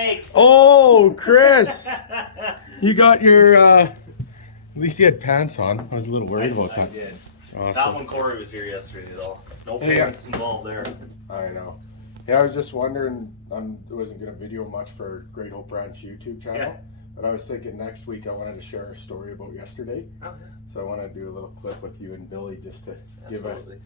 fake. Oh, Chris! You got your, at least you had pants on. I was a little worried about that. I did. Awesome. Not when Corey was here yesterday, though. No pants involved there. I know. Yeah, I was just wondering, I wasn't going to video much for Great Hope Ranch YouTube channel, Yeah. but I was thinking next week I wanted to share a story about yesterday. Oh, yeah. So I want to do a little clip with you and Billy just to Absolutely.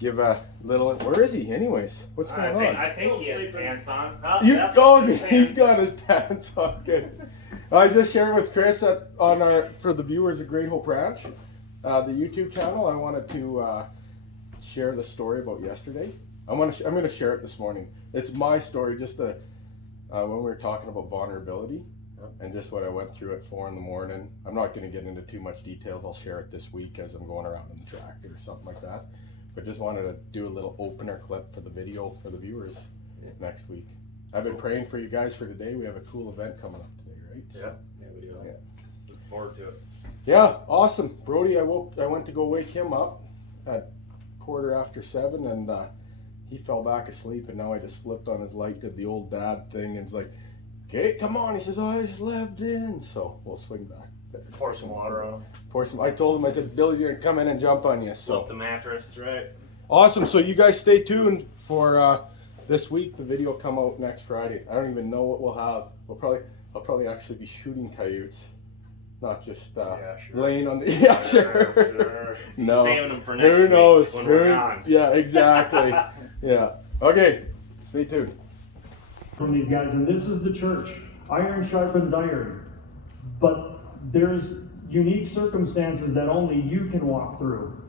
give a little. Where is he, anyways? What's going on? I think he has pants on. Oh, You yep, he's got his pants on. Good. I just shared with Chris for the viewers of Great Hope Ranch, the YouTube channel. I wanted to share the story about yesterday. I'm gonna share it this morning. It's my story, just when we were talking about vulnerability and just what I went through at 4 in the morning. I'm not gonna get into too much details. I'll share it this week as I'm going around in the tractor or something like that. But just wanted to do a little opener clip for the video for the viewers next week. I've been praying for you guys for today. We have a cool event coming up today, right? Yeah, we do. Yeah. Looking forward to it. Yeah, awesome. Brody, I went to go wake him up at 7:15 and he fell back asleep, and now I just flipped on his light, did the old dad thing, and it's like, okay, come on. He says, oh, I just left in. So we'll swing back. Pour some water on him. I told him, I said, Billy's gonna come in and jump on you. So Flip the mattress, right? awesome. So you guys stay tuned for this week. The video will come out next Friday. I don't even know what we'll have. I'll probably actually be shooting coyotes, not just laying on the. Yeah, sure. No. Saving them for next Who knows? week when we're gone. Yeah, exactly. Yeah. Okay. Stay tuned. From these guys, and this is the church. Iron sharpens iron, but there's unique circumstances that only you can walk through,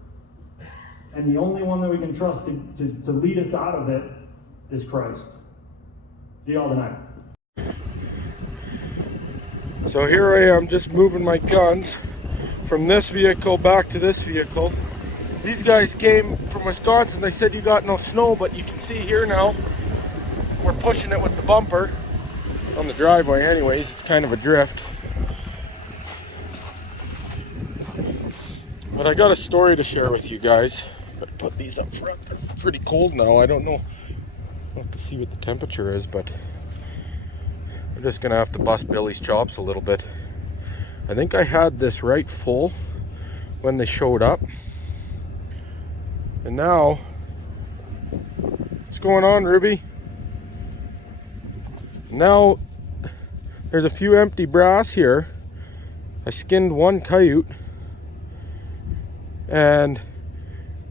and the only one that we can trust to lead us out of it is Christ. See y'all tonight. So here I am, just moving my guns from this vehicle back to this vehicle. These guys came from Wisconsin. They said you got no snow, but you can see here now we're pushing it with the bumper on the driveway. Anyways, it's kind of a drift. But I got a story to share with you guys. Gotta put these up front. They're pretty cold now. I don't know. I'll have to see what the temperature is, but I'm just gonna have to bust Billy's chops a little bit. I think I had this right full when they showed up. And now, what's going on, Ruby? Now, there's a few empty brass here. I skinned one coyote. And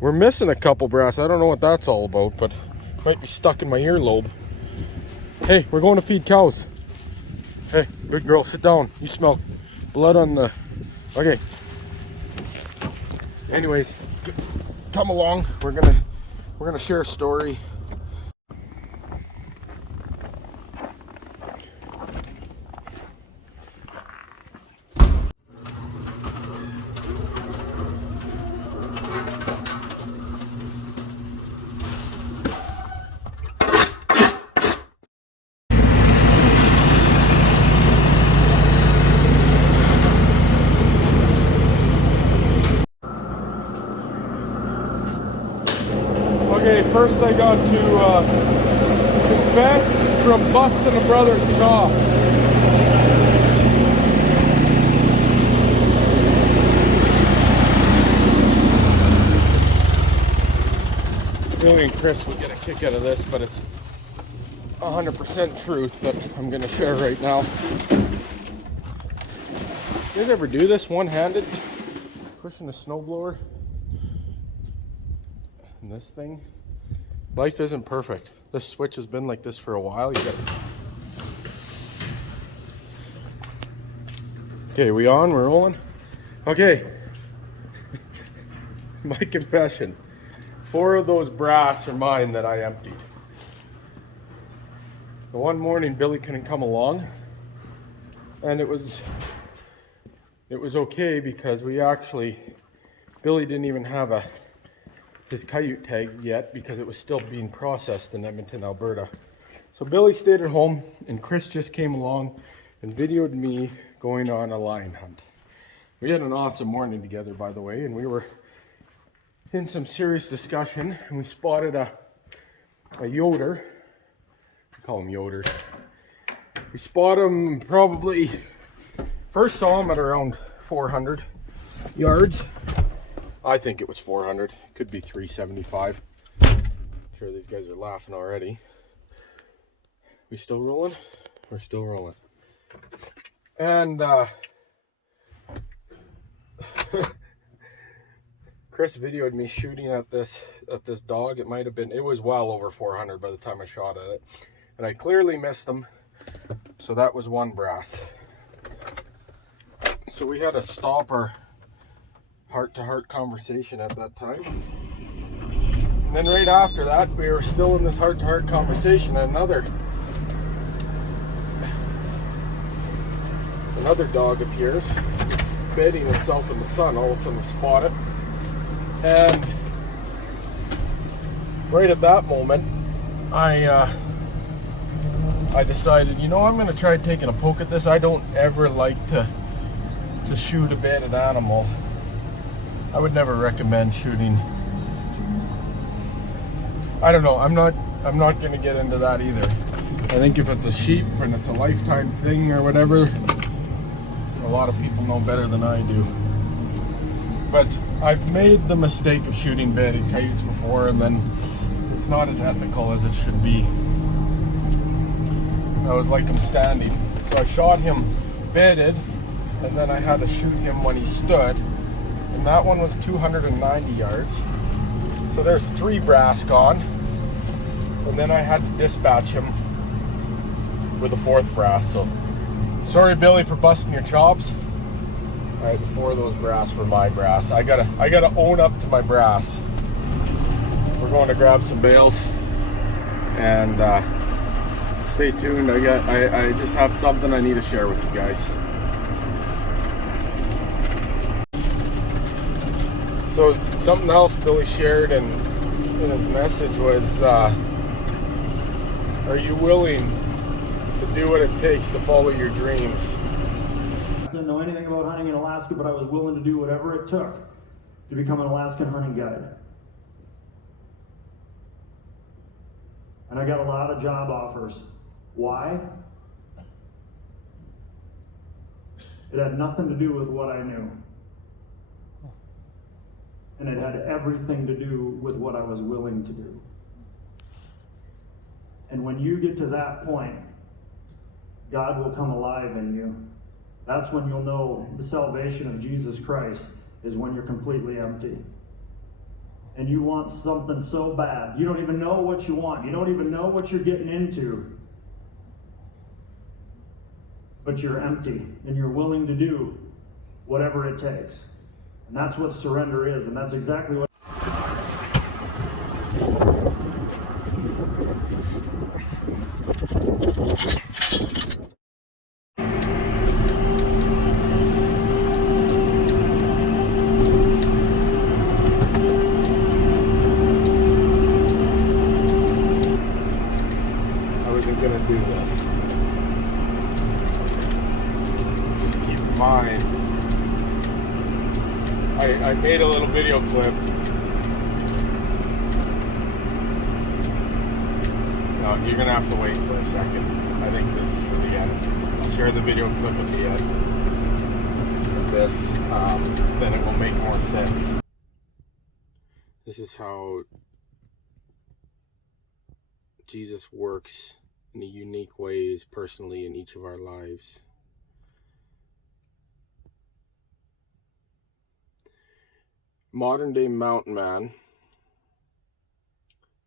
we're missing a couple brass. I don't know what that's all about, but it might be stuck in my earlobe. Hey, we're going to feed cows. Hey, good girl, sit down. You smell blood on the... Okay. Anyways, come along. We're gonna share a story. Okay, first I got to confess from busting a brother's chops. Billy and Chris will get a kick out of this, but it's 100% truth that I'm going to share right now. You guys ever do this one-handed? Pushing a snowblower? And this thing? Life isn't perfect. This switch has been like this for a while. You got. Okay, we on? We're rolling? Okay. My confession. 4 of those brass are mine that I emptied. The one morning Billy couldn't come along, and it was okay because Billy didn't even have his coyote tag yet because it was still being processed in Edmonton, Alberta. So Billy stayed at home, and Chris just came along and videoed me going on a lion hunt. We had an awesome morning together, by the way, and we were in some serious discussion, and we spotted a yoder. We call them yoders. We spot him probably, first saw him at around 400 yards. I think it was 400, could be 375. I'm sure these guys are laughing already. We still rolling? We're still rolling. And Chris videoed me shooting at this dog. It might have been, it was well over 400 by the time I shot at it. And I clearly missed him. So that was one brass. So we had to stop our heart-to-heart conversation at that time. And then right after that, we were still in this heart-to-heart conversation. And another dog appears. It's bedding itself in the sun. All of a sudden we spot it. And right at that moment, I decided, you know, I'm going to try taking a poke at this. I don't ever like to shoot a bedded animal. I would never recommend shooting. I don't know. I'm not going to get into that either. I think if it's a sheep and it's a lifetime thing or whatever, a lot of people know better than I do. But I've made the mistake of shooting bedded coyotes before, and then it's not as ethical as it should be. I was like him standing. So I shot him bedded, and then I had to shoot him when he stood. And that one was 290 yards. So there's 3 brass gone. And then I had to dispatch him with a 4th brass. So sorry, Billy, for busting your chops. All right, 4 of those brass were my brass. I gotta own up to my brass. We're going to grab some bales, and stay tuned. I just have something I need to share with you guys. So something else Billy shared in his message was, are you willing to do what it takes to follow your dreams? I didn't know anything about hunting in Alaska, but I was willing to do whatever it took to become an Alaskan hunting guide. And I got a lot of job offers. Why? It had nothing to do with what I knew. And it had everything to do with what I was willing to do. And when you get to that point, God will come alive in you. That's when you'll know the salvation of Jesus Christ is when you're completely empty. And you want something so bad. You don't even know what you want. You don't even know what you're getting into. But you're empty, and you're willing to do whatever it takes. And that's what surrender is, and that's exactly what I wasn't gonna do this. Just keep in mind, I made a little video clip. No, you're gonna have to wait for a second. I think this is for the end. I'll share the video clip at the end of this, then it will make more sense. This is how Jesus works in a unique ways personally in each of our lives. Modern day mountain man,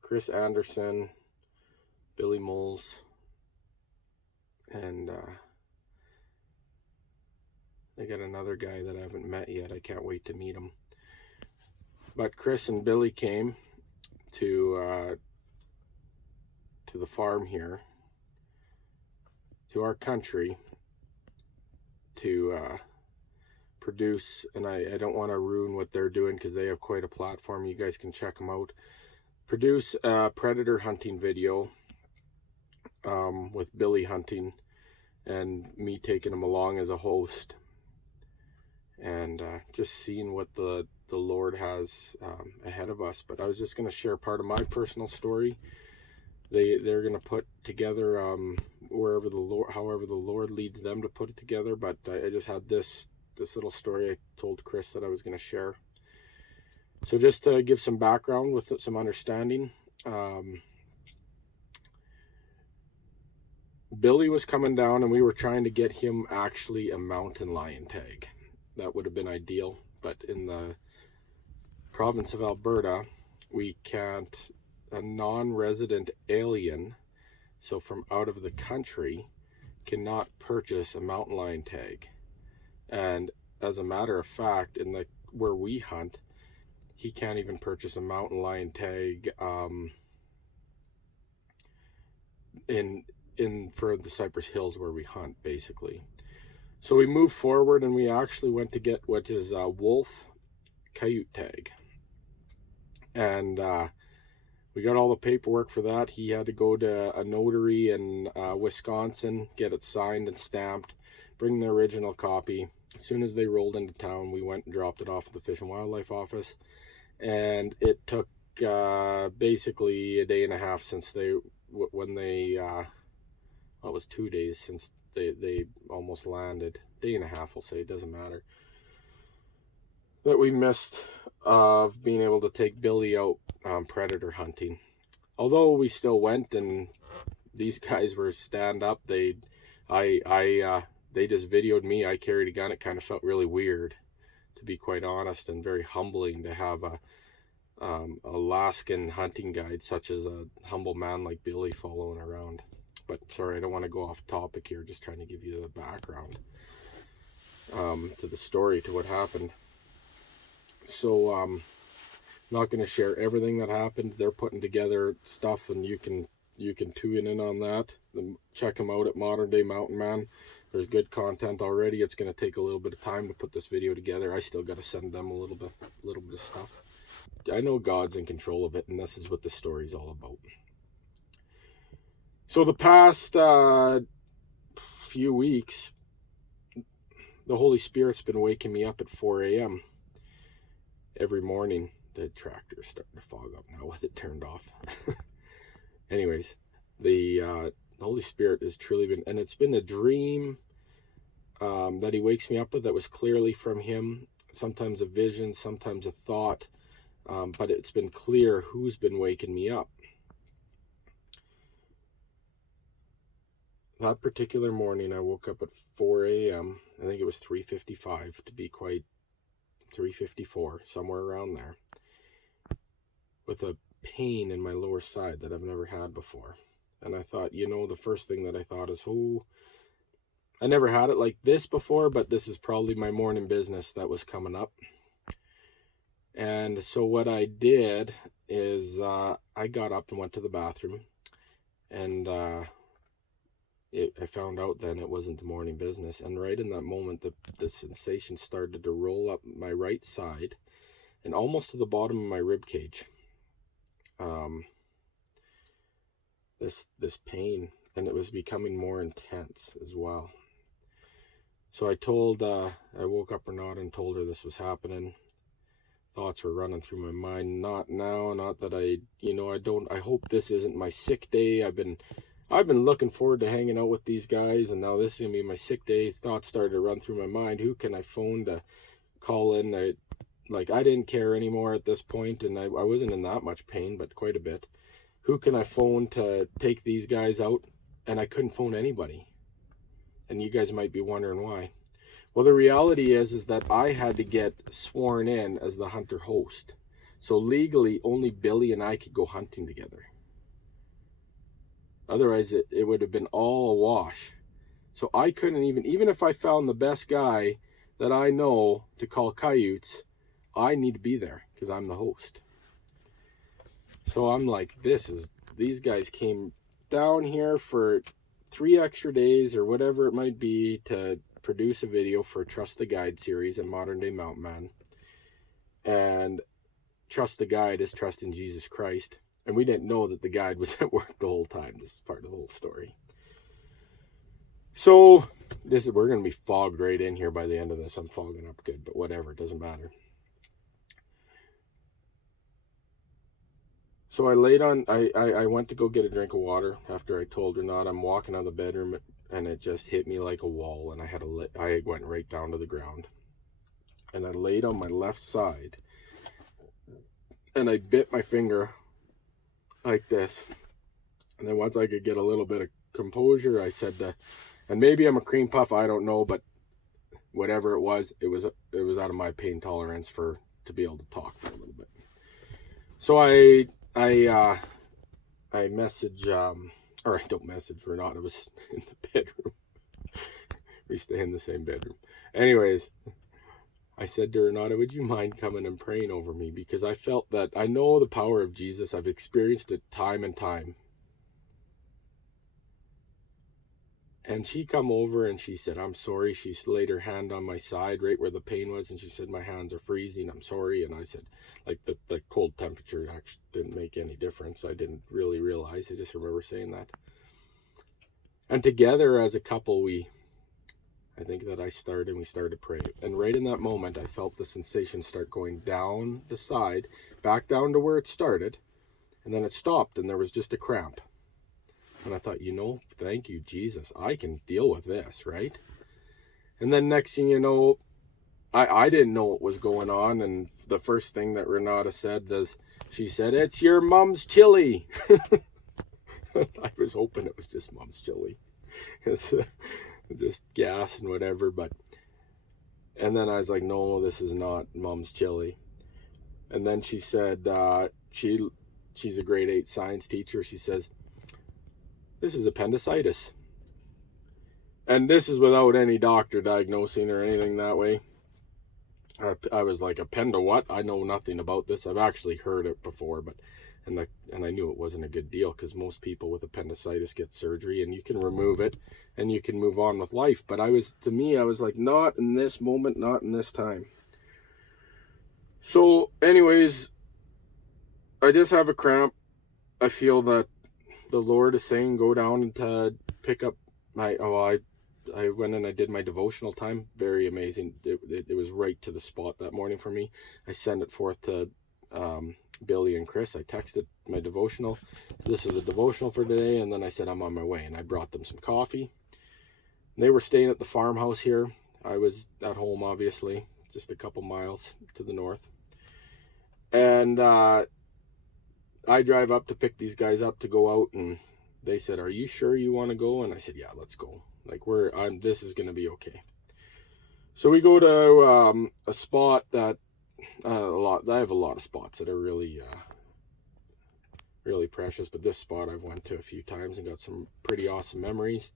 Chris Anderson, Billy Moles, and I got another guy that I haven't met yet. I can't wait to meet him. But Chris and Billy came to the farm here, to our country, to produce, and I don't want to ruin what they're doing because they have quite a platform. You guys can check them out. Produce a predator hunting video with Billy hunting and me taking him along as a host, and just seeing what the Lord has ahead of us. But I was just going to share part of my personal story they're gonna put together wherever the Lord, however the Lord leads them to put it together. But I just had this little story I told Chris that I was gonna share. So just to give some background with some understanding, Billy was coming down and we were trying to get him actually a mountain lion tag. That would have been ideal, but in the province of Alberta, we can't, a non-resident alien, so from out of the country, cannot purchase a mountain lion tag. And as a matter of fact, in the where we hunt, he can't even purchase a mountain lion tag in for the Cypress Hills where we hunt, basically. So we moved forward and we actually went to get what is a wolf coyote tag, and we got all the paperwork for that. He had to go to a notary in Wisconsin, get it signed and stamped, bring the original copy. As soon as they rolled into town, we went and dropped it off at the Fish and Wildlife office, and it took basically a day and a half since when they well, it was 2 days since they almost landed. Day and a half, we'll say, it doesn't matter, that we missed of being able to take Billy out predator hunting. Although we still went, and these guys were stand up. They just videoed me. I carried a gun. It kind of felt really weird, to be quite honest, and very humbling to have a Alaskan hunting guide such as a humble man like Billy following around. But sorry, I don't want to go off topic here, just trying to give you the background to the story, to what happened. So not going to share everything that happened. They're putting together stuff, and you can tune in on that. Check them out at Modern Day Mountain Man. There's good content already. It's going to take a little bit of time to put this video together. I still got to send them a little bit of stuff. I know God's in control of it, and this is what the story's all about. So the past few weeks, the Holy Spirit's been waking me up at 4 a.m. every morning. The tractor's starting to fog up now with it turned off. Anyways, the Holy Spirit has truly been, and it's been a dream that he wakes me up with that was clearly from him. Sometimes a vision, sometimes a thought, but it's been clear who's been waking me up. That particular morning, I woke up at 4 a.m. I think it was 3:55 to be quite, 3:54, somewhere around there, with a pain in my lower side that I've never had before. And I thought, the first thing that I thought is, I never had it like this before, but this is probably my morning business that was coming up. And so what I did is I got up and went to the bathroom, and I found out then it wasn't the morning business. And right in that moment, the sensation started to roll up my right side and almost to the bottom of my rib cage. This pain, and it was becoming more intense as well. So I woke up Renata and told her this was happening. Thoughts were running through my mind. Not now, not that I hope this isn't my sick day. I've been looking forward to hanging out with these guys, and now this is going to be my sick day. Thoughts started to run through my mind. Who can I phone to call in? I didn't care anymore at this point, and I wasn't in that much pain, but quite a bit. Who can I phone to take these guys out? And I couldn't phone anybody. And you guys might be wondering why. Well, the reality is that I had to get sworn in as the hunter host. So legally, only Billy and I could go hunting together. Otherwise, it would have been all a wash. So I couldn't even if I found the best guy that I know to call coyotes, I need to be there because I'm the host. So I'm like, these guys came down here for 3 extra days or whatever it might be to produce a video for Trust the Guide series and Modern Day Mountain Man. And Trust the Guide is trust in Jesus Christ. And we didn't know that the guide was at work the whole time. This is part of the whole story. So we're going to be fogged right in here by the end of this. I'm fogging up good, but whatever, it doesn't matter. So I laid on, I went to go get a drink of water after I told her not. I'm walking out of the bedroom and it just hit me like a wall, and I went right down to the ground. And I laid on my left side and I bit my finger like this. And then once I could get a little bit of composure, I said, and maybe I'm a cream puff, I don't know, but whatever it was out of my pain tolerance to be able to talk for a little bit. So I message, or I don't message Renata. I was in the bedroom. We stay in the same bedroom. Anyways, I said to Renata, would you mind coming and praying over me? Because I felt that I know the power of Jesus. I've experienced it time and time. And she come over and she said, I'm sorry. She laid her hand on my side right where the pain was. And she said, my hands are freezing. I'm sorry. And I said, like the cold temperature actually didn't make any difference. I didn't really realize. I just remember saying that. And together as a couple, I think that we started to pray. And right in that moment, I felt the sensation start going down the side, back down to where it started. And then it stopped and there was just a cramp. And I thought, thank you, Jesus. I can deal with this, right? And then next thing you know, I didn't know what was going on. And the first thing that Renata said was, she said, it's your mom's chili. I was hoping it was just mom's chili. It's just gas and whatever. And then I was like, no, this is not mom's chili. And then she said, she's a grade 8 science teacher. She says, this is appendicitis. And this is without any doctor diagnosing or anything that way. I was like, appendo what? I know nothing about this. I've actually heard it before, and I knew it wasn't a good deal because most people with appendicitis get surgery and you can remove it and you can move on with life. But I was like, not in this moment, not in this time. So anyways, I just have a cramp. I feel that the Lord is saying, go down and pick up I went and I did my devotional time. Very amazing. It was right to the spot that morning for me. I sent it forth to Billy and Chris. I texted my devotional. This is a devotional for today. And then I said, I'm on my way. And I brought them some coffee. They were staying at the farmhouse here. I was at home, obviously, just a couple miles to the north. And I drive up to pick these guys up to go out, and they said, are you sure you want to go? And I said, yeah, let's go. Like, this is going to be okay. So we go to a spot that I have a lot of spots that are really really precious, but this spot I've went to a few times and got some pretty awesome memories.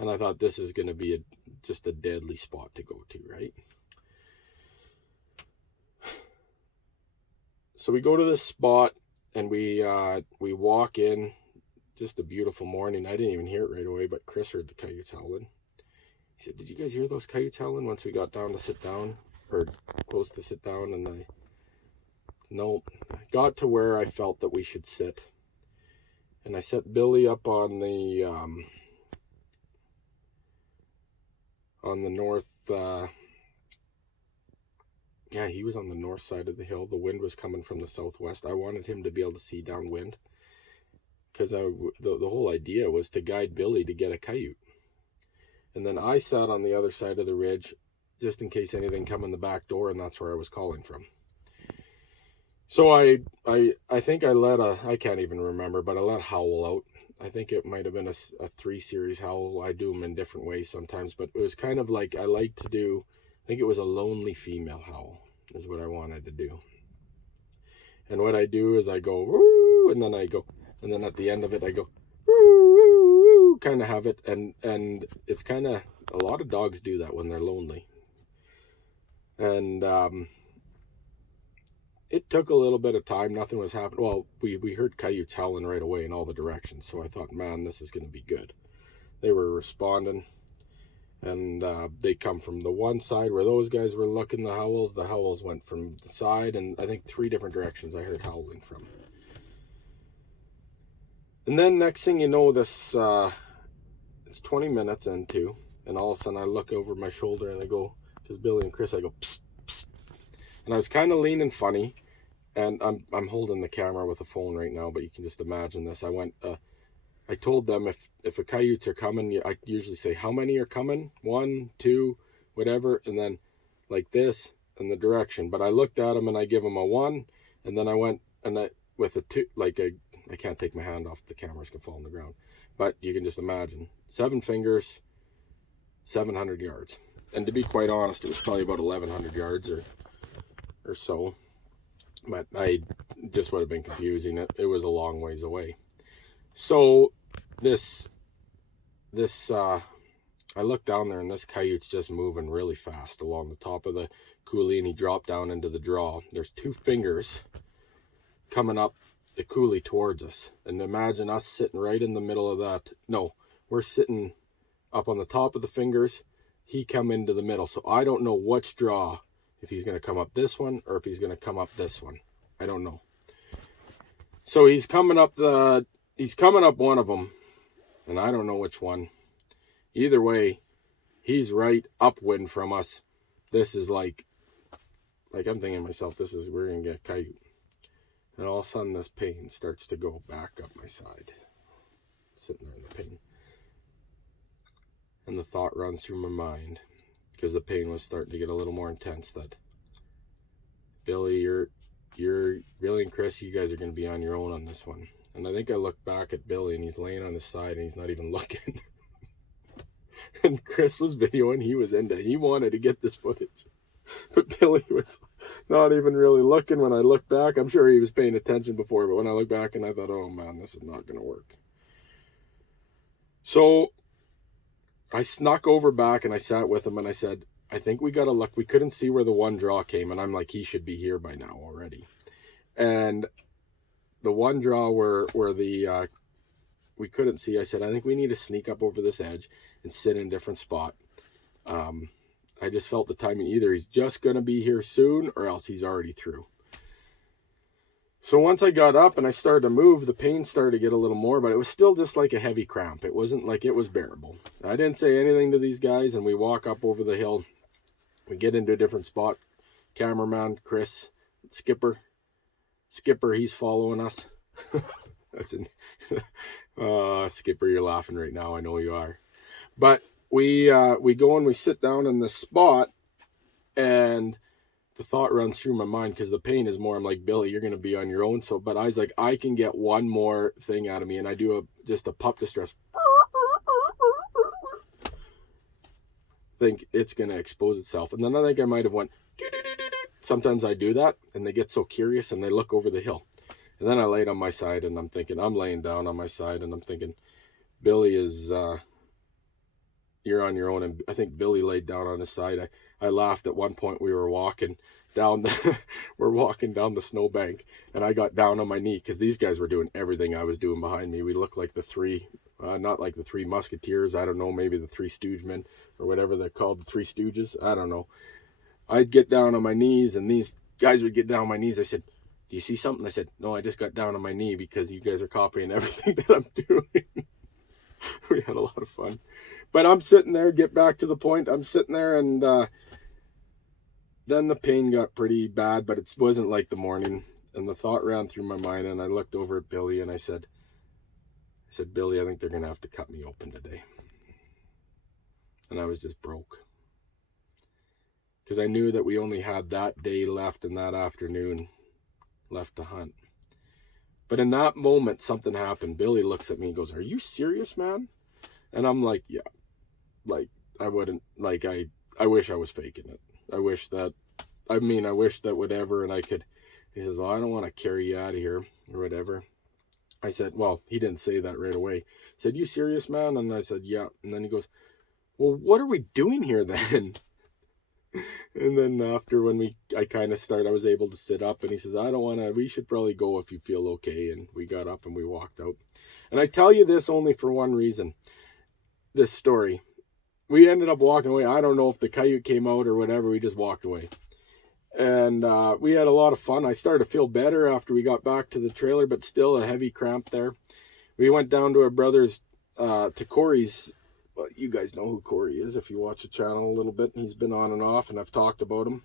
And I thought this is going to be just a deadly spot to go to, right? So we go to this spot and we walk in. Just a beautiful morning. I didn't even hear it right away, but Chris heard the coyotes howling. He said, did you guys hear those coyotes howling once we got down to sit down, or close to sit down? And I got to where I felt that we should sit. And I set Billy up on the north, he was on the north side of the hill. The wind was coming from the southwest. I wanted him to be able to see downwind, because the whole idea was to guide Billy to get a coyote. And then I sat on the other side of the ridge just in case anything come in the back door, and that's where I was calling from. So I think I can't even remember, but I let howl out. I think it might have been a 3 series howl. I do them in different ways sometimes, but it was kind of like I think it was a lonely female howl is what I wanted to do. And what I do is I go, woo, and then at the end of it, I go, woo, kind of have it. And it's kind of, a lot of dogs do that when they're lonely. And it took a little bit of time. Nothing was happening. Well, we heard coyotes howling right away in all the directions. So I thought, man, this is going to be good. They were responding. And they come from the one side where those guys were looking, the howls went from the side, and I think 3 different directions I heard howling from. And then next thing you know, it's 20 minutes into, and all of a sudden I look over my shoulder and I go, because Billy and Chris, I go, psst, psst. And I was kind of leaning funny, and I'm holding the camera with a phone right now, but you can just imagine this. I told them if a coyotes are coming, I usually say how many are coming, 1, 2, whatever, and then like this in the direction. But I looked at them and I give them a 1, and then I went and I with a 2, like I can't take my hand off the cameras, can fall on the ground, but you can just imagine 7 fingers, 700 yards. And to be quite honest, it was probably about 1100 yards or so, but I just would have been confusing it. It was a long ways away. So this I looked down there, and this coyote's just moving really fast along the top of the coulee, and he dropped down into the draw. There's 2 fingers coming up the coulee towards us, and imagine us sitting right in the middle of that. No, we're sitting up on the top of the fingers. He come into the middle, so I don't know which draw, if he's going to come up this one or if he's going to come up this one. I don't know. So he's coming up one of them, and I don't know which one. Either way, he's right upwind from us. This is like I'm thinking to myself, we're going to get coyote. And all of a sudden this pain starts to go back up my side. Sitting there in the pain. And the thought runs through my mind, because the pain was starting to get a little more intense, that Billy and Chris, you guys are going to be on your own on this one. And I think I looked back at Billy, and he's laying on his side and he's not even looking. And Chris was videoing, he wanted to get this footage. But Billy was not even really looking when I looked back. I'm sure he was paying attention before, but when I looked back and I thought, oh man, this is not going to work. So I snuck over back and I sat with him and I said, I think we got to look. We couldn't see where the 1 draw came, and I'm like, he should be here by now already. And the 1 draw where the we couldn't see, I said, I think we need to sneak up over this edge and sit in a different spot. I just felt the timing. Either he's just going to be here soon or else he's already through. So once I got up and I started to move, the pain started to get a little more, but it was still just like a heavy cramp. It wasn't like it was bearable. I didn't say anything to these guys, and we walk up over the hill. We get into a different spot. Cameraman, Chris, Skipper, he's following us. Skipper, you're laughing right now. I know you are. But we go and we sit down in this spot, and the thought runs through my mind, because the pain is more, I'm like, Billy, you're going to be on your own. So, but I was like, I can get one more thing out of me, and I do just a pup distress. Think it's going to expose itself. And then I think I might have went, sometimes I do that, and they get so curious, and they look over the hill. And then I laid on my side, and I'm thinking, I'm laying down on my side, and I'm thinking, Billy is, you're on your own. And I think Billy laid down on his side. I laughed at one point. We were walking down the snowbank, and I got down on my knee, because these guys were doing everything I was doing behind me. We looked like the 3, not like the 3 Musketeers. I don't know, maybe the 3 Stoogemen, or whatever they're called, the 3 Stooges. I don't know. I'd get down on my knees, and these guys would get down on my knees. I said, do you see something? I said, no, I just got down on my knee because you guys are copying everything that I'm doing. We had a lot of fun. But I'm sitting there, get back to the point. I'm sitting there, and then the pain got pretty bad, but it wasn't like the morning. And the thought ran through my mind, and I looked over at Billy, and I said, Billy, I think they're going to have to cut me open today. And I was just broke. Because I knew that we only had that day left and that afternoon left to hunt. But in that moment, something happened. Billy looks at me and goes, are you serious, man? And I'm like, yeah. Like, I wouldn't, like, I wish I was faking it. I wish that whatever, and I could. He says, well, I don't want to carry you out of here or whatever. I said, well, he didn't say that right away. He said, you serious, man? And I said, yeah. And then he goes, well, what are we doing here then? And then after I was able to sit up, and he says, we should probably go if you feel okay. And we got up and we walked out. And I tell you this only for one reason, this story. We ended up walking away. I don't know if the coyote came out or whatever. We just walked away. And we had a lot of fun. I started to feel better after we got back to the trailer, but still a heavy cramp there. We went down to our brother's, to Corey's. Well, you guys know who Corey is if you watch the channel a little bit. He's been on and off, and I've talked about him.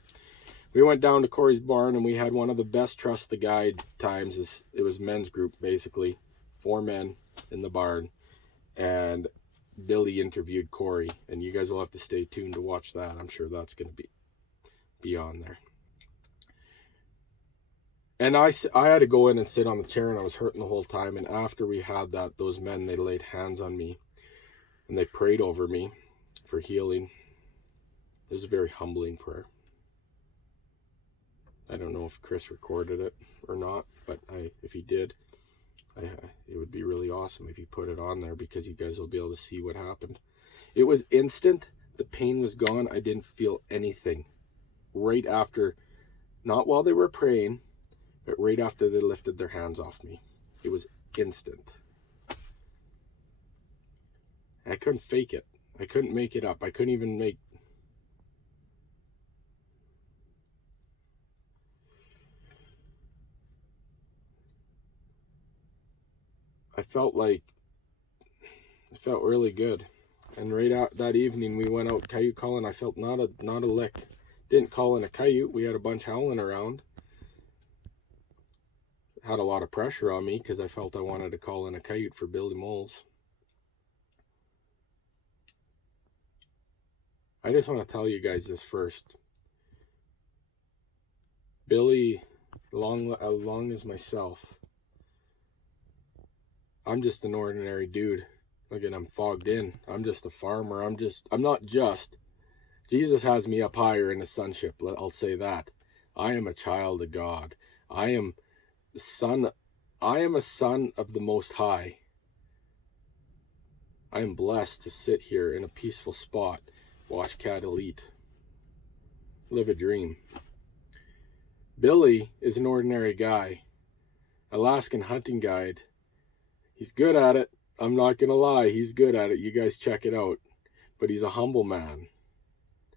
we went down to Corey's barn and we had one of the best trust the guide times. It was men's group, basically 4 men in the barn, and Billy interviewed Corey, and you guys will have to stay tuned to watch that. I'm sure that's going to be on there. And I had to go in and sit on the chair, and I was hurting the whole time. And after we had that, those men, they laid hands on me and they prayed over me for healing. It was a very humbling prayer. I don't know if Chris recorded it or not, but if he did, it would be really awesome if he put it on there, because you guys will be able to see what happened. It was instant. The pain was gone. I didn't feel anything right after, not while they were praying, but right after they lifted their hands off me. It was instant. I couldn't fake it. I couldn't make it up. I couldn't even make... I felt really good. And right out that evening, we went out coyote calling. I felt not a lick. Didn't call in a coyote. We had a bunch howling around. Had a lot of pressure on me because I felt I wanted to call in a coyote for Billy Moles. I just want to tell you guys this first. Billy, along as myself, I'm just an ordinary dude. Look at, I'm fogged in. I'm just a farmer. I'm not just. Jesus has me up higher in the sonship. I'll say that. I am a child of God. I am a son of the Most High. I am blessed to sit here in a peaceful spot, watch cattle eat, live a dream. Billy is an ordinary guy, Alaskan hunting guide. He's good at it. I'm not gonna lie, he's good at it. You guys check it out. But he's a humble man.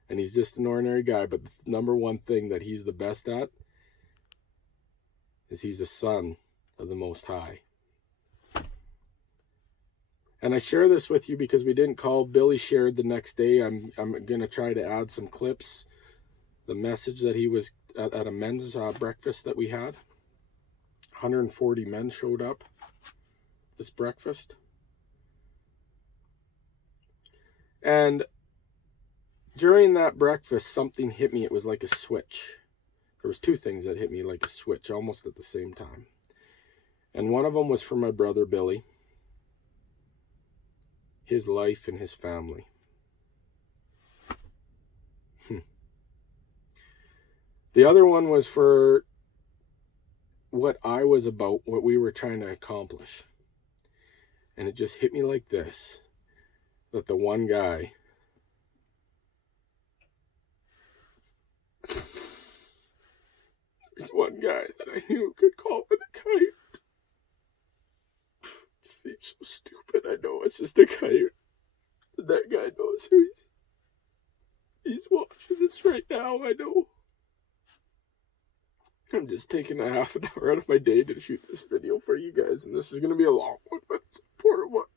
And he's just an ordinary guy. But the number one thing that he's the best at is he's a son of the Most High. And I share this with you because we didn't call. Billy shared the next day. I'm gonna try to add some clips. The message that he was at a men's breakfast that we had. 140 men showed up this breakfast. And during that breakfast, something hit me. It was like a switch. There was 2 things that hit me like a switch almost at the same time. And one of them was for my brother Billy. His life and his family. The other one was for what I was about, what we were trying to accomplish. And it just hit me like this, that the one guy there's one guy that I knew could call in a coyote. It seems so stupid, I know, it's just a coyote. That guy knows who he's watching this right now, I know. I'm just taking a half an hour out of my day to shoot this video for you guys, and this is going to be a long one, but it's an important one.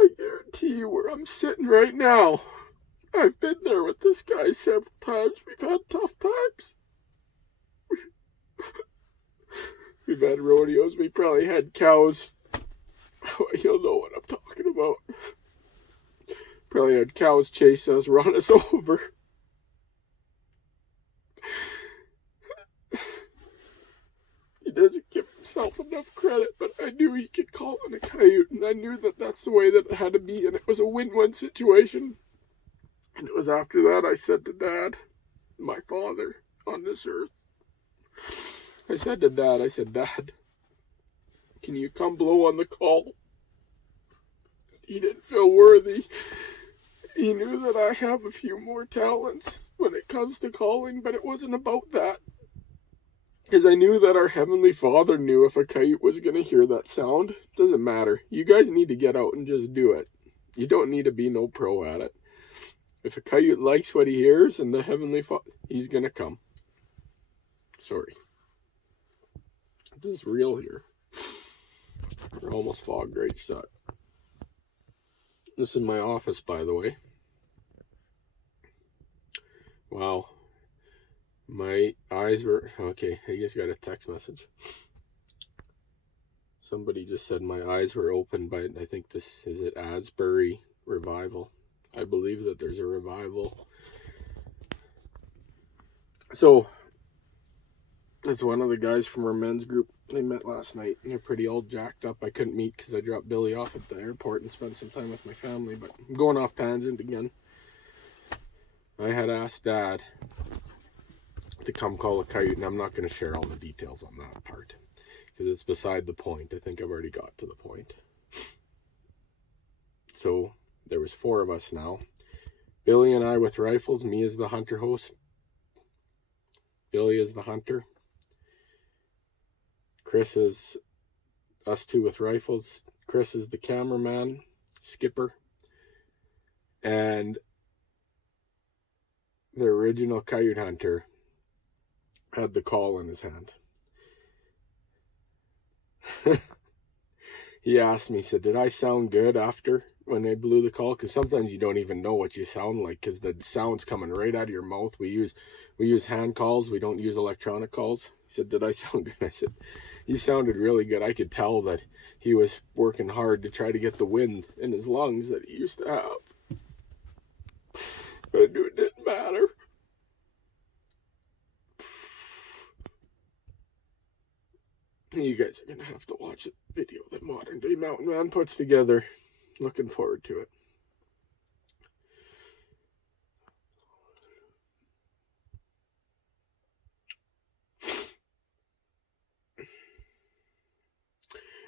I guarantee you where I'm sitting right now, I've been there with this guy several times. We've had tough times. We've had rodeos. We probably had cows. You'll know what I'm talking about. Probably had cows chase us, run us over. He doesn't give himself enough credit, but I knew he could call in a coyote, and I knew that that's the way that it had to be, and it was a win-win situation. And it was after that I said to Dad, my father on this earth, I said, Dad, can you come blow on the call? He didn't feel worthy. He knew that I have a few more talents when it comes to calling, but it wasn't about that. Because I knew that our Heavenly Father knew if a coyote was going to hear that sound. Doesn't matter. You guys need to get out and just do it. You don't need to be no pro at it. If a coyote likes what he hears and the Heavenly Father, he's going to come. Sorry. This is real here. We're almost fogged right shut. This is my office, by the way. Wow. My eyes were... Okay, I just got a text message. Somebody just said my eyes were opened by, I think this, is it Asbury Revival? I believe that there's a revival. So, that's one of the guys from our men's group. They met last night, and they're pretty all jacked up. I couldn't meet because I dropped Billy off at the airport and spent some time with my family, but I'm going off tangent again. I had asked Dad to come call a coyote, and I'm not going to share all the details on that part because it's beside the point. I think I've already got to the point. So there was 4 of us now. Billy and I with rifles, me as the hunter host, Billy is the hunter, Chris is us 2 with rifles, Chris is the cameraman, skipper, and the original coyote hunter had the call in his hand. He asked me, he said, did I sound good after when I blew the call? Because sometimes you don't even know what you sound like because the sound's coming right out of your mouth. We use hand calls. We don't use electronic calls. He said, did I sound good? I said, you sounded really good. I could tell that he was working hard to try to get the wind in his lungs that he used to have. But I knew it didn't matter. You guys are going to have to watch the video that Modern Day Mountain Man puts together. Looking forward to it.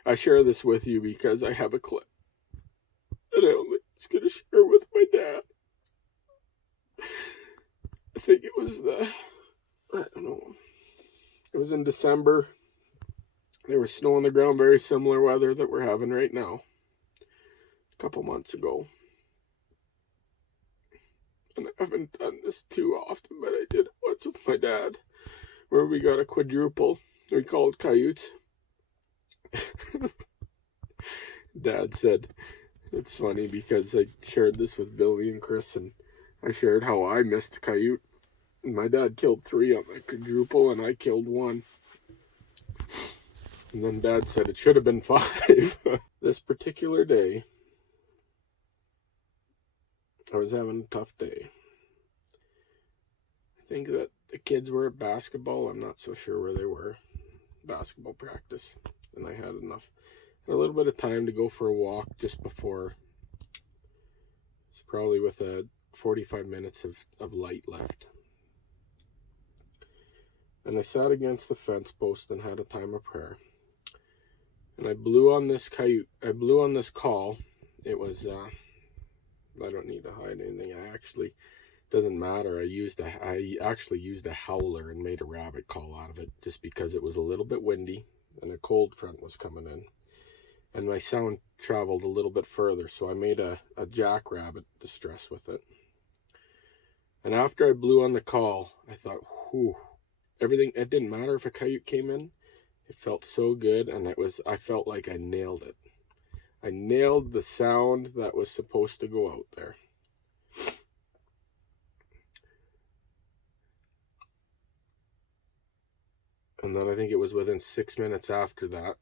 I share this with you because I have a clip that I was going to share with my dad. I think it was I don't know. It was in December. There was snow on the ground, very similar weather that we're having right now. A couple months ago. And I haven't done this too often, but I did it once with my dad, where we got a quadruple. We called coyotes. Dad said, it's funny because I shared this with Billy and Chris, and I shared how I missed a coyote. And my dad killed 3 on my quadruple, and I killed 1. And then Dad said it should have been 5. This particular day, I was having a tough day. I think that the kids were at basketball. I'm not so sure where they were. Basketball practice. And I had a little bit of time to go for a walk just before. It's probably with 45 minutes of light left. And I sat against the fence post and had a time of prayer. And I blew on this coyote. I blew on this call. It was, I don't need to hide anything. Doesn't matter. I actually used a howler and made a rabbit call out of it just because it was a little bit windy and a cold front was coming in. And my sound traveled a little bit further, so I made a jackrabbit distress with it. And after I blew on the call, I thought, whew, everything, it didn't matter if a coyote came in. It felt so good, and I felt like I nailed it. I nailed the sound that was supposed to go out there. And then I think it was within 6 minutes after that,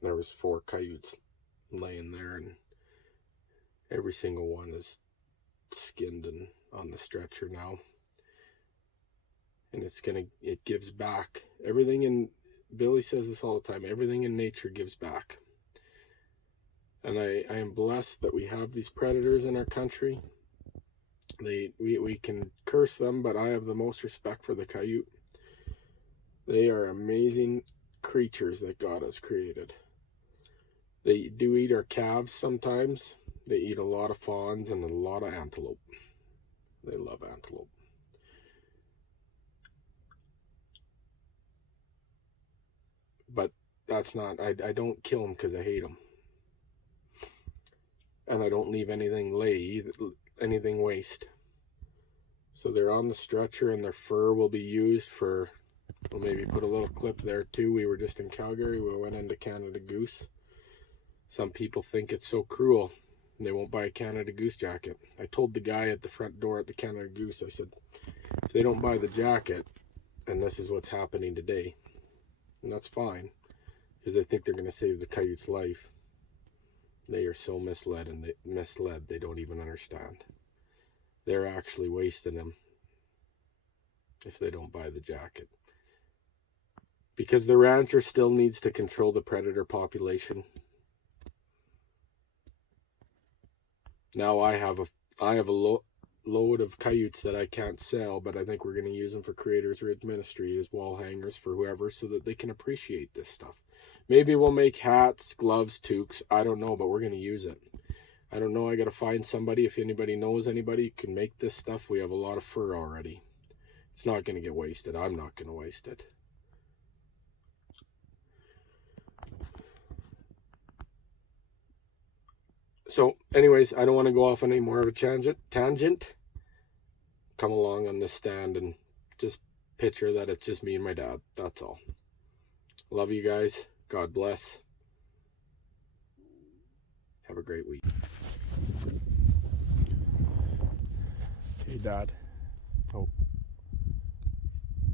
there was 4 coyotes laying there, and every single one is skinned and on the stretcher now. And it gives back. Everything in, Billy says this all the time, everything in nature gives back. And I am blessed that we have these predators in our country. We can curse them, but I have the most respect for the coyote. They are amazing creatures that God has created. They do eat our calves sometimes. They eat a lot of fawns and a lot of antelope. They love antelope. But that's not, I don't kill them because I hate them. And I don't leave anything waste. So they're on the stretcher, and their fur will be used for, we'll maybe put a little clip there too. We were just in Calgary. We went into Canada Goose. Some people think it's so cruel. and they won't buy a Canada Goose jacket. I told the guy at the front door at the Canada Goose, I said, if they don't buy the jacket, and this is what's happening today, and that's fine, because they think they're going to save the coyote's life. They are so misled, and they don't even understand. They're actually wasting them if they don't buy the jacket. Because the rancher still needs to control the predator population. Now I have a load of coyotes that I can't sell, but I think we're going to use them for Creators Ridge Ministry as wall hangers for whoever, so that they can appreciate this stuff. Maybe we'll make hats, gloves, toques, I don't know, but we're going to use it. I don't know, I got to find somebody. If anybody knows anybody who can make this stuff, we have a lot of fur already. It's not going to get wasted. I'm not going to waste it. So anyways, I don't want to go off on any more of a tangent. Come along on this stand and just picture that it's just me and my dad. That's all. Love you guys. God bless. Have a great week. Okay, Dad. Oh,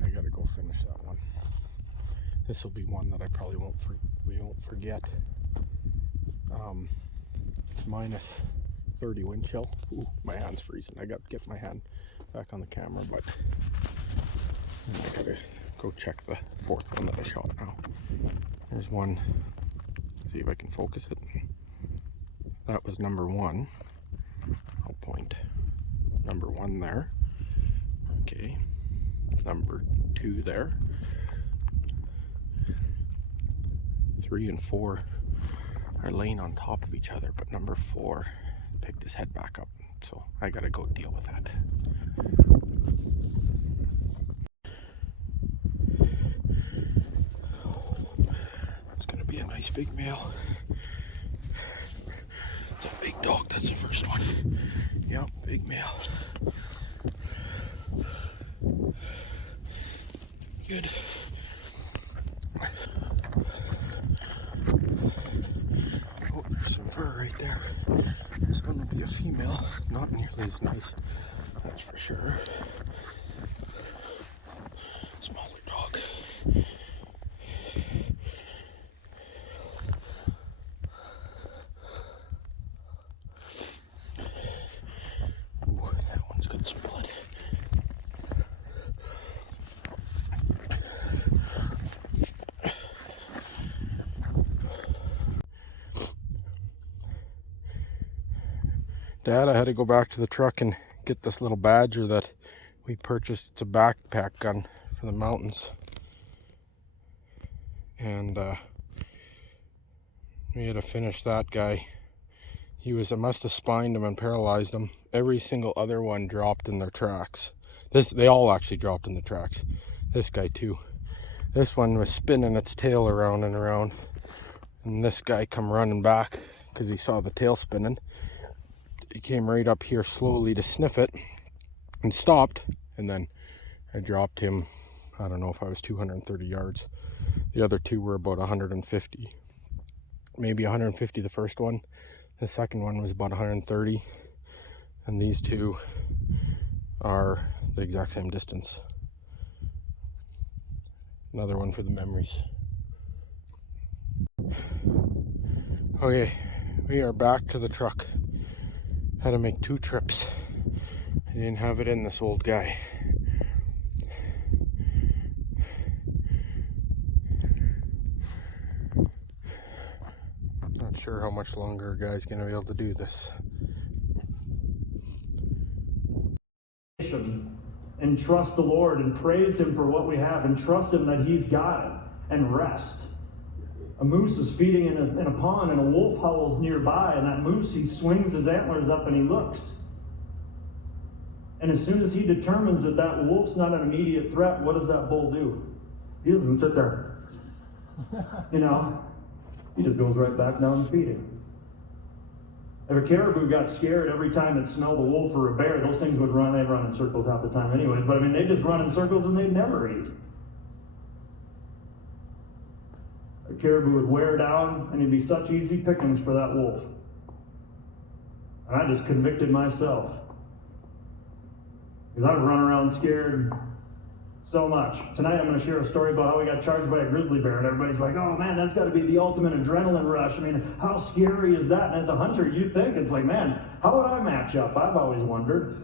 I gotta go finish that one. This will be one that I probably won't forget. Minus 30 wind chill. Ooh, my hand's freezing. I got to get my hand back on the camera, but I gotta go check the fourth one that I shot now. There's one. See if I can focus it. That was number one. I'll point number one there. Okay. Number two there. 3 and 4 are laying on top of each other, but number 4 picked his head back up, so I gotta go deal with that. It's gonna be a nice big male. It's a big dog. That's the first one. Yep, big male. Good. Oh, there's some fur right there. This one would be a female, not nearly as nice, that's for sure. Smaller dog. Ooh, that one's got some blood. Dad, I had to go back to the truck and get this little Badger that we purchased. It's a backpack gun for the mountains. And we had to finish that guy. I must have spined him and paralyzed him. Every single other one dropped in their tracks. They all actually dropped in the tracks. This guy too. This one was spinning its tail around and around. And this guy come running back because he saw the tail spinning. He came right up here slowly to sniff it and stopped, and then I dropped him. I don't know if I was 230 yards. The other two were about 150, maybe 150 the first one. The second one was about 130, and these two are the exact same distance. Another one for the memories. Okay, we are back to the truck. Had to make 2 trips. I didn't have it in this old guy. Not sure how much longer a guy's gonna be able to do this. And trust the Lord and praise Him for what we have and trust Him that He's got it and rest. A moose is feeding in a pond and a wolf howls nearby, and that moose, he swings his antlers up and he looks. And as soon as he determines that that wolf's not an immediate threat, what does that bull do? He doesn't sit there. You know, he just goes right back down to feeding. If a caribou got scared every time it smelled a wolf or a bear, those things would run. They'd run in circles half the time anyways, but I mean, they just run in circles and they'd never eat. A caribou would wear down and it'd be such easy pickings for that wolf. And I just convicted myself. Because I've run around scared so much. Tonight I'm going to share a story about how we got charged by a grizzly bear, and everybody's like, oh man, that's got to be the ultimate adrenaline rush. I mean, how scary is that? And as a hunter, you think, it's like, man, how would I match up? I've always wondered.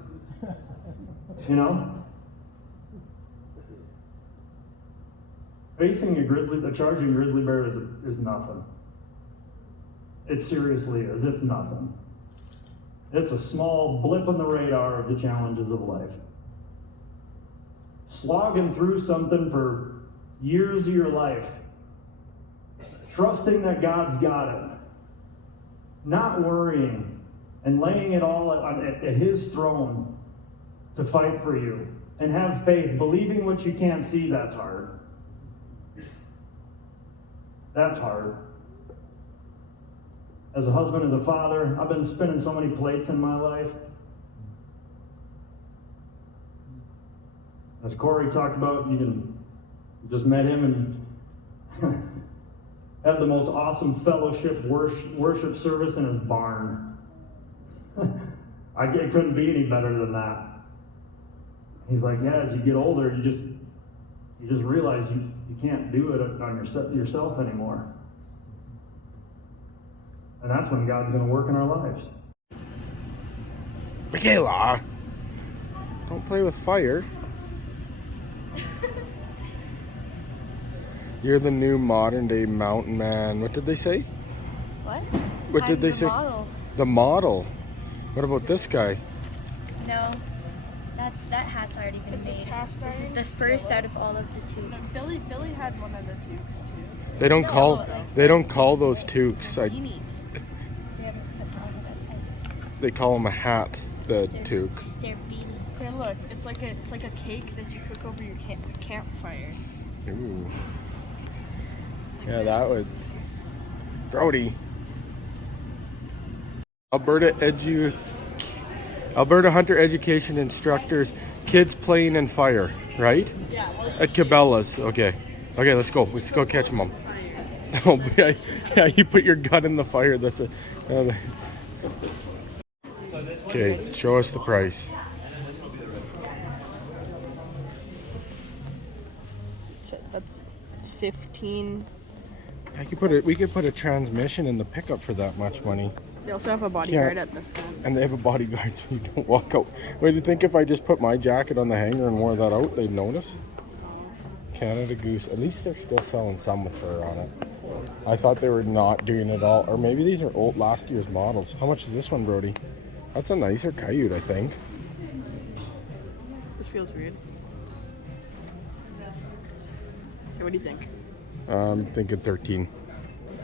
You know? Facing a charging grizzly bear is nothing. It seriously is. It's nothing. It's a small blip on the radar of the challenges of life. Slogging through something for years of your life, trusting that God's got it, not worrying, and laying it all at His throne to fight for you, and have faith, believing what you can't see. That's hard. That's hard. As a husband, as a father, I've been spinning so many plates in my life. As Corey talked about, you just met him and had the most awesome fellowship worship service in his barn. It couldn't be any better than that. He's like, yeah, as you get older, you just realize you can't do it on yourself anymore. And that's when God's going to work in our lives. Michaela, don't play with fire. You're the new modern day mountain man. What did they say? What? What did they say? Model. The model. What about this guy? No, that hat's already been It's a made. cast This is iron the first skillet. out of all of the tubes. Billy had one of the tubes too. They don't No, call like- they don't call those toques. We haven't put that on that side. They call them a hat. The toques. They're beanies. Okay, look, it's like a cake that you cook over your campfire. Ooh. Yeah, that would. Brody. Alberta Hunter Education Instructors, kids playing in fire, right? Yeah, well, At Cabela's. Okay. Okay, let's go. Let's go catch them. Oh, yeah, you put your gun in the fire. That's a. Okay, show us the price. that's 15. We could put a transmission in the pickup for that much money. They also have a bodyguard at the front. And they have a bodyguard so you don't walk out. What do you think if I just put my jacket on the hanger and wore that out, they'd notice? Canada Goose. At least they're still selling some with fur on it. I thought they were not doing it all. Or maybe these are old last year's models. How much is this one, Brody? That's a nicer coyote, I think. This feels weird. Hey, what do you think? I'm thinking 13.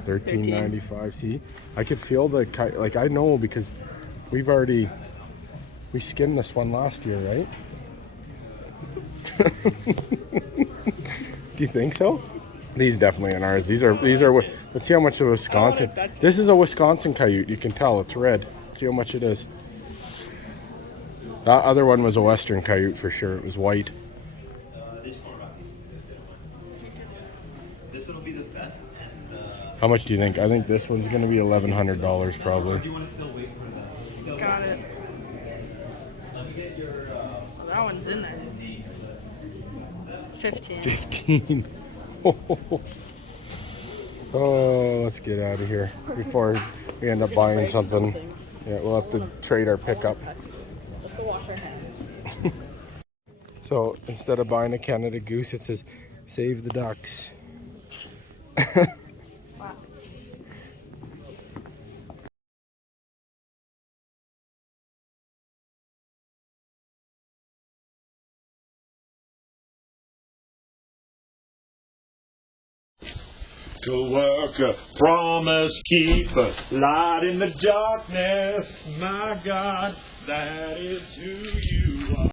13.95. See, I could feel the like I know because we skinned this one last year, right? Do you think so? These definitely aren't ours. These are. Let's see how much of Wisconsin. This is a Wisconsin coyote. You can tell it's red. Let's see how much it is. That other one was a Western coyote for sure. It was white. This one will be the best. And How much do you think? I think this one's gonna be $1,100 probably. do you want to still wait for the? Got it. Oh, that one's in there. 15. 15. Oh, let's get out of here before we end up buying something. Yeah, we'll have to trade our pickup. Let's go wash our hands. So instead of buying a Canada Goose, it says save the ducks. To work, promise keeper, light in the darkness, my God, that is who you are.